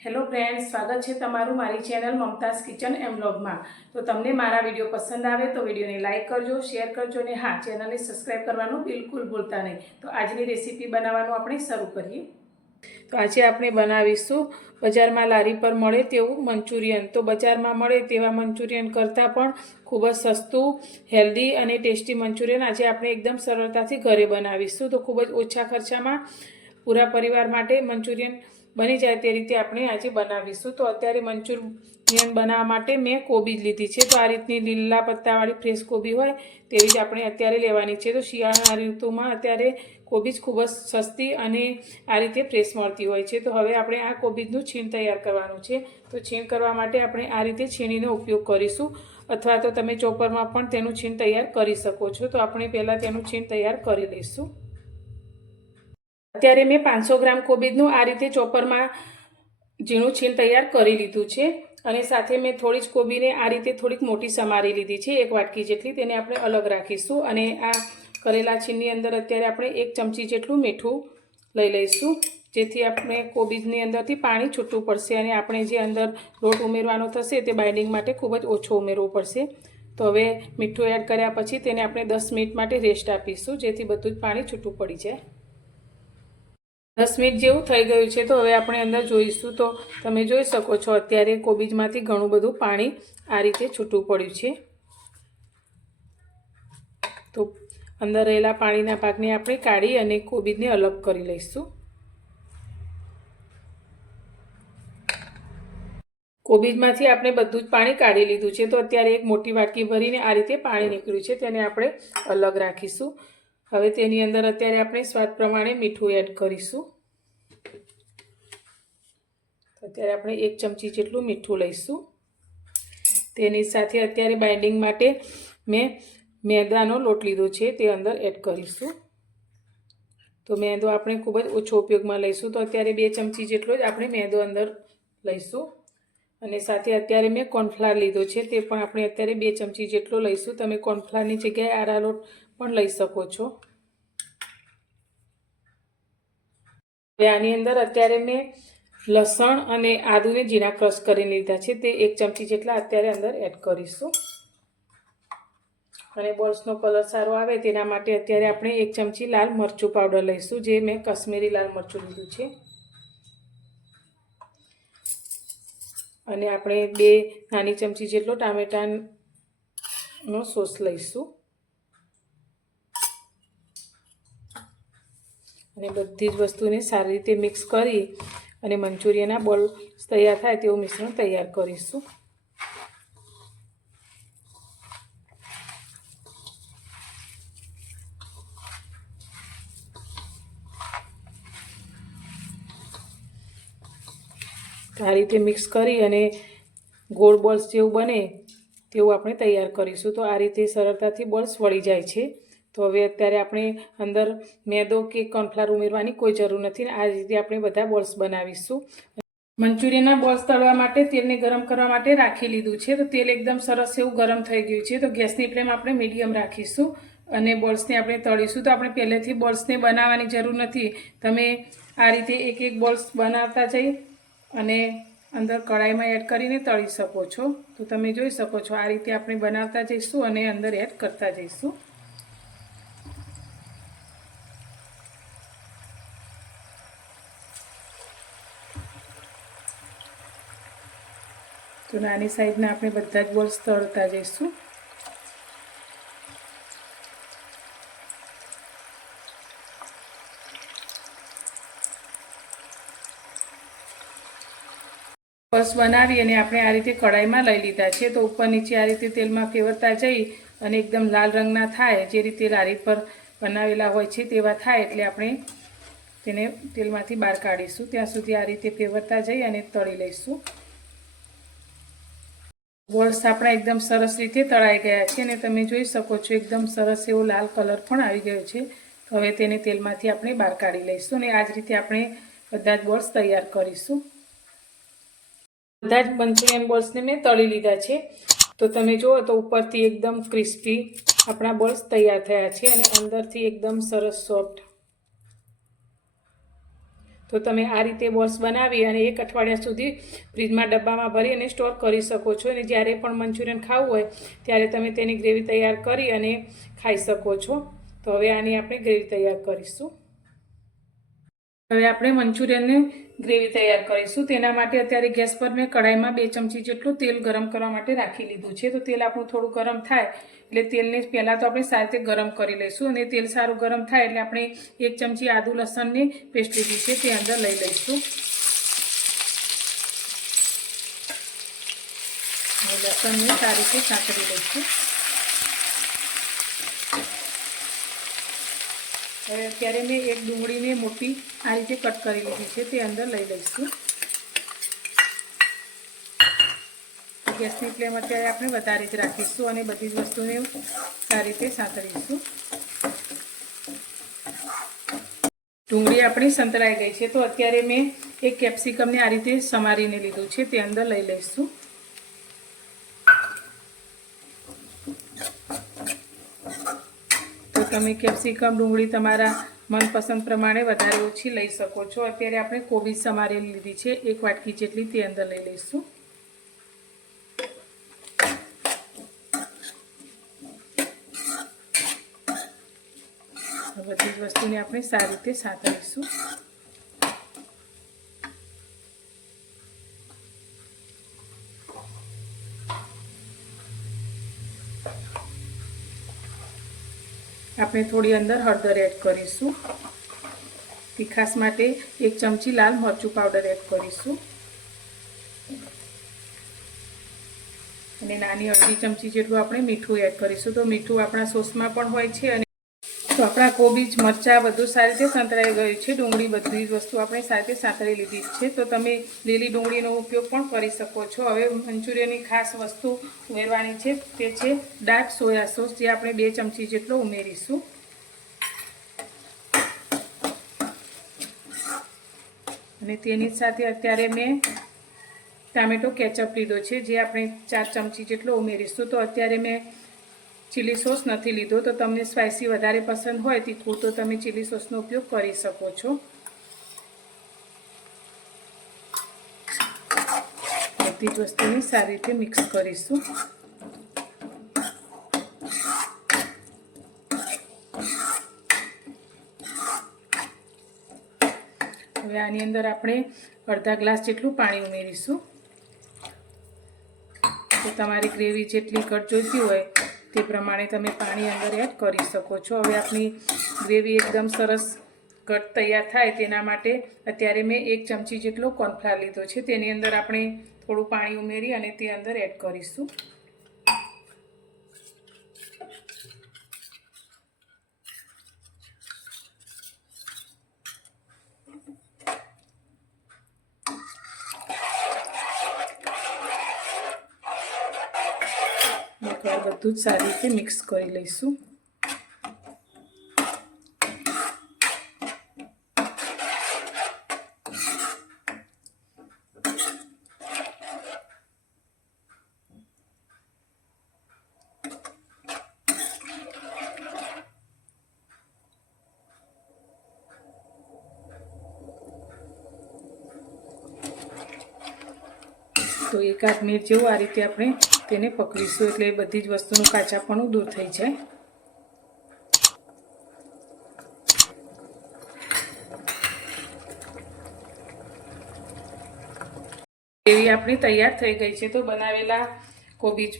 Hello friend સ્વાગત છે તમારું મારી ચેનલ મમતાઝ કિચન એમ બ્લોગમાં તો તમને મારા વીડિયો પસંદ આવે તો વિડીયોને લાઇક કરજો, શેર કરજો અને હા, ચેનલને સબસ્ક્રાઈબ કરવાનું બિલકુલ ભૂલતા નહીં. તો આજની રેસીપી બનાવવાનું આપણે શરૂ કરીએ. તો આજે આપણે બનાવીશું બજારમાં લારી પર મળે તેવું મંચુરિયન. તો બજારમાં મળે તેવા મંચુરિયન કરતાં પણ ખૂબ જ સસ્તું, હેલ્ધી અને ટેસ્ટી મંચુરિયન આજે આપણે એકદમ સરળતાથી ઘરે બનાવીશું. તો ખૂબ જ ઓછા ખર્ચામાં પૂરા પરિવાર માટે મંચુરિયન બની જાય તે રીતે આપણે આજે બનાવીશું. તો અત્યારે મંચુરિયન બનાવવા માટે મેં કોબી જ લીધી છે. તો આ રીતની લીલા પત્તાવાળી ફ્રેશ કોબી હોય તેવી જ આપણે અત્યારે લેવાની છે. તો શિયાળાના ઋતુમાં અત્યારે કોબીજ ખૂબ જ સસ્તી અને આ રીતે ફ્રેશ મળતી હોય છે. તો હવે આપણે આ કોબીજનું છીણ તૈયાર કરવાનું છે. તો છીણ કરવા માટે આપણે આ રીતે છીણીનો ઉપયોગ કરીશું. અથવા તો તમે ચોપરમાં પણ તેનું છીણ તૈયાર કરી શકો છો. તો આપણે પહેલાં તેનું છીણ તૈયાર કરી લઈશું. અત્યારે મેં પાંચસો ગ્રામ કોબીજનું આ રીતે ચોપરમાં ઝીણું છીણ તૈયાર કરી લીધું છે અને સાથે મેં થોડી જ કોબીને આ રીતે થોડીક મોટી સમારી લીધી છે, એક વાટકી જેટલી. તેને આપણે અલગ રાખીશું અને આ કરેલા છીણની અંદર અત્યારે આપણે એક ચમચી જેટલું મીઠું લઈ લઈશું, જેથી આપણે કોબીજની અંદરથી પાણી છૂટવું પડશે અને આપણે જે અંદર લોટ ઉમેરવાનો થશે તે બાઇન્ડિંગ માટે ખૂબ જ ઓછો ઉમેરવો પડશે. તો હવે મીઠું એડ કર્યા પછી તેને આપણે દસ મિનિટ માટે રેસ્ટ આપીશું, જેથી બધું જ પાણી છૂટું પડી જાય. દસ મિનિટ જેવું થઈ ગયું છે, તો હવે આપણે અંદર જોઈશું. તો તમે જોઈ શકો છો, અત્યારે કોબીજમાંથી ઘણું બધું પાણી આ રીતે છૂટું પડ્યું છે. તો અંદર રહેલા પાણીના ભાગને આપણે કાઢી અને કોબીજને અલગ કરી લઈશું. કોબીજમાંથી આપણે બધું જ પાણી કાઢી લીધું છે, તો અત્યારે એક મોટી વાટકી ભરીને આ રીતે પાણી નીકળ્યું છે, તેને આપણે અલગ રાખીશું. હવે તેની અંદર અત્યારે આપણે સ્વાદ પ્રમાણે મીઠું એડ કરીશું. અત્યારે આપણે એક ચમચી જેટલું મીઠું લઈશું. તેની સાથે અત્યારે બાઇન્ડિંગ માટે મેં મેંદાનો લોટ લીધો છે, તે અંદર એડ કરીશું. તો મેંદો આપણે ખૂબ જ ઓછો ઉપયોગમાં લઈશું. તો અત્યારે બે ચમચી જેટલો જ આપણે મેંદો અંદર લઈશું. અને સાથે અત્યારે મેં કોર્નફ્લાર લીધો છે, તે પણ આપણે અત્યારે બે ચમચી જેટલો લઈશું. તમે કોર્નફ્લારની જગ્યાએ આરા લોટ પણ લઈ શકો છો. હવે આની અંદર અત્યારે મેં લસણ અને આદુને જીરા ક્રશ કરીને લીધા છે. તે એક ચમચી જેટલા અત્યારે અંદર એડ કરીશું. અને બોલ્સનો કલર સારો આવે તેના માટે અત્યારે આપણે એક ચમચી લાલ મરચું પાવડર લઈશું, જે મેં કશ્મીરી લાલ મરચું લીધું છે. અને આપણે બે નાની ચમચી જેટલો ટામેટાનો સોસ લઈશું. અને બધી જ વસ્તુને સારી રીતે મિક્સ કરી અને મંચુરિયનના બોલ તૈયાર થાય તેવું મિશ્રણ તૈયાર કરીશું. આ રીતે મિક્સ કરી અને ગોળ બોલ્સ જેવું બને તેવું આપણે તૈયાર કરીશું. તો આ રીતે સરળતાથી બોલ્સ વળી જાય છે. તો હવે અત્યારે આપણે અંદર મેદો કે કોર્નફ્લાવર ઉમેરવાની કોઈ જરૂર નથી આ રીતે આપણે બધા બોલ્સ બનાવીશું. મંચુરિયનના બોલ્સ તળવા માટે તેલને ગરમ કરવા માટે રાખી લીધું છે. તો તેલ એકદમ સરસ એવું ગરમ થઈ ગયું છે. તો ગેસની ફ્લેમ આપણે મીડિયમ રાખીશું અને બોલ્સને આપણે તળીશું. તો આપણે પહેલેથી બોલ્સને બનાવવાની જરૂર નથી. તમે આ રીતે એક એક બોલ્સ બનાવતા જઈ અને અંદર કઢાઈમાં એડ કરીને તળી શકો છો. તો તમે જોઈ શકો છો આ રીતે આપણે બનાવતા જઈશું અને અંદર એડ કરતા જઈશું. તો નાની સાઈઝના આપણે બધા જ બોલ્સ તળતા જઈશું. બસ બનાવી અને આપણે આ રીતે કઢાઈમાં લઈ લીધા છે. તો ઉપર નીચે આ રીતે તેલમાં ફેવરતા જઈ અને એકદમ લાલ રંગના થાય. જે રીતે લારી પર બનાવેલા હોય છે તેવા થાય એટલે આપણે તેને તેલમાંથી બહાર કાઢીશું. ત્યાં સુધી આ રીતે ફેવરતા જઈ અને તળી લઈશું. બોલ્સ આપણા એકદમ સરસ રીતે તળાઈ ગયા છે અને તમે જોઈ શકો છો એકદમ સરસ એવો લાલ કલર પણ આવી ગયો છે. તો હવે તેને તેલમાંથી આપણે બહાર કાઢી લઈશું અને આ જ રીતે આપણે બધા જ બોલ્સ તૈયાર કરીશું. બધા જ મંચુરિયન બોલ્સને મેં તળી લીધા છે. તો તમે જુઓ તો ઉપરથી એકદમ ક્રિસ્પી આપણા બોલ્સ તૈયાર થયા છે અને અંદરથી એકદમ સરસ સોફ્ટ તો તમે આ રીતે બોલ્સ બનાવી અને એક અઠવાડિયા સુધી ફ્રીજમાં ડબ્બામાં ભરી અને સ્ટોર કરી શકો છો. અને જ્યારે પણ મંચુરિયન ખાવું હોય, ત્યારે તમે તેની ગ્રેવી તૈયાર કરી અને ખાઈ શકો છો. તો હવે આની આપણે ગ્રેવી તૈયાર કરીશું. હવે આપણે મંચુરિયનની ગ્રેવી તૈયાર કરીશું. તેના માટે અત્યારે ગેસ પર મેં કઢાઈમાં બે ચમચી જેટલું તેલ ગરમ કરવા માટે રાખી લીધું છે. તો તેલ આપણું થોડું ગરમ થાય એટલે તેલને પહેલાં તો આપણે સારી રીતે ગરમ કરી લઈશું અને તેલ સારું ગરમ થાય એટલે આપણે એક ચમચી આદુ લસણની પેસ્ટ લીધી છે તે અંદર લઈ લઈશું. લસણને સારી રીતે સાંકળી લઈશું. અત્યારે મેં એક ડુંગળીને મોટી આ રીતે કટ કરી લીધી છે, તે અંદર લઈ લઈશું. ગેસની ફ્લેમ અત્યારે આપણે વધારે જ રાખીશું અને બધી જ વસ્તુને સારી રીતે સાંતળીશું. ડુંગળી આપણી સંતળાઈ ગઈ છે, તો અત્યારે મેં એક કેપ્સિકમને આ રીતે સમારીને લીધું છે, તે અંદર લઈ લઈશું. તમે કેપ્સિકમ, ડુંગળી તમારા મનપસંદ પ્રમાણે વધારે ઓછી લઈ શકો છો. અત્યારે આપણે કોબીજ સમારેલી લીધી છે. એક વાટકી જેટલી તે અંદર લઈ લઈશું. બધી જ વસ્તુને આપણે સારી રીતે સાંતળીશું આપણે થોડી અંદર હળદર એડ કરીશું. તીખાસ માટે એક ચમચી લાલ મરચું પાવડર એડ કરીશું. અને નાની અડધી ચમચી જેટલું આપણે મીઠું એડ કરીશું. તો મીઠું આપણા સોસમાં પણ હોય છે અને તો આપણા કોબીજ મરચાં બધું સારી રીતે સંતળાઈ ગયું છે. ડુંગળી બધી જ વસ્તુ આપણે સારી રીતે સાંતળી લીધી છે. તો તમે લીલી ડુંગળીનો ઉપયોગ પણ કરી શકો છો. હવે મંચુરિયનની ખાસ વસ્તુ ઉમેરવાની છે. તે છે ડાર્ક સોયા સોસ, જે આપણે બે ચમચી જેટલો ઉમેરીશું. અને તેની સાથે અત્યારે મેં ટામેટો કેચઅપ લીધો છે, જે આપણે ચાર ચમચી જેટલો ઉમેરીશું. તો અત્યારે મેં ચીલી સોસ નથી લીધો, તો તમને સ્પાઇસી વધારે પસંદ હોય તીખું, તો તમે ચીલી સોસનો ઉપયોગ કરી શકો છો. બધી જ વસ્તુને સારી રીતે મિક્સ કરીશું. હવે આની અંદર આપણે અડધા ગ્લાસ જેટલું પાણી ઉમેરીશું. તો તમારી ગ્રેવી જેટલી ઘટ જોઈતી હોય તે પ્રમાણે તમે પાણી અંદર એડ કરી શકો છો. હવે આપણી ગ્રેવી એકદમ સરસ કટ તૈયાર થાય તેના માટે અત્યારે મેં એક ચમચી જેટલો કોર્નફ્લાર લીધો છે. તેની અંદર આપણે થોડું પાણી ઉમેરી અને તે અંદર એડ કરીશું. એકવાર બધું જ સારી રીતે મિક્સ કરી લઈશું તો એકાદ મિનિટ જેવું આ રીતે આપણે તેને પકડીશું એટલે બધી જ વસ્તુનું કાચાપણું દૂર થઈ જાય. એવી આપણી તૈયાર થઈ ગઈ છે તો બનાવેલા કોબીજ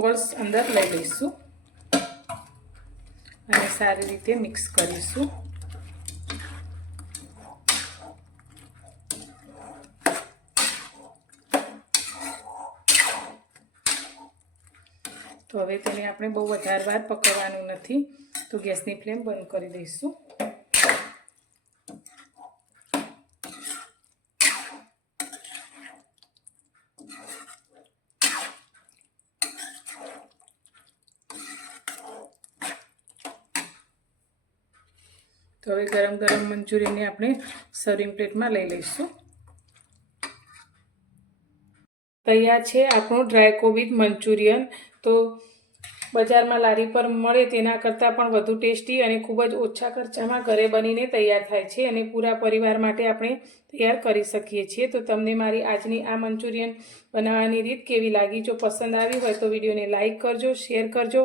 બોલ્સ અંદર લઈ લઈશું. અને સારી રીતે મિક્સ કરીશું. તો હવે તેને આપણે બહુ વધારે વાર પકવવાનું નથી. તો ગેસની ફ્લેમ બંધ કરી દઈશું. તો હવે ગરમ ગરમ મંચુરિયનને આપણે સર્વિંગ પ્લેટમાં લઈ લઈશું. તૈયાર છે આપણું ડ્રાય કોબીજ મંચુરિયન. તો બજારમાં લારી પર મળે તેના કરતાં પણ વધુ ટેસ્ટી અને ખૂબ જ ઓછા ખર્ચામાં ઘરે બનીને તૈયાર થાય છે અને પૂરા પરિવાર માટે આપણે તૈયાર કરી શકીએ છીએ. તો તમને મારી આજની આ મંચુરિયન બનાવવાની રીત કેવી લાગી? જો પસંદ આવી હોય તો વિડીયોને લાઇક કરજો, શેર કરજો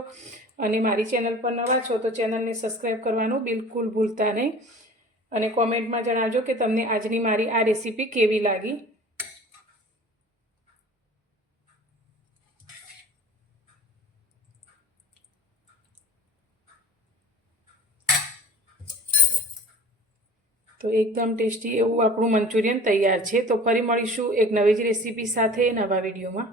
અને મારી ચેનલ પર નવા છો તો ચેનલને સબસ્ક્રાઈબ કરવાનું બિલકુલ ભૂલતા નહીં. અને કોમેન્ટમાં જણાવજો કે તમને આજની મારી આ રેસીપી કેવી લાગી? તો એકદમ ટેસ્ટી એવું આપણું મંચુરિયન તૈયાર છે. તો ફરી મળીશું એક નવી જ રેસીપી સાથે નવા વિડીયોમાં.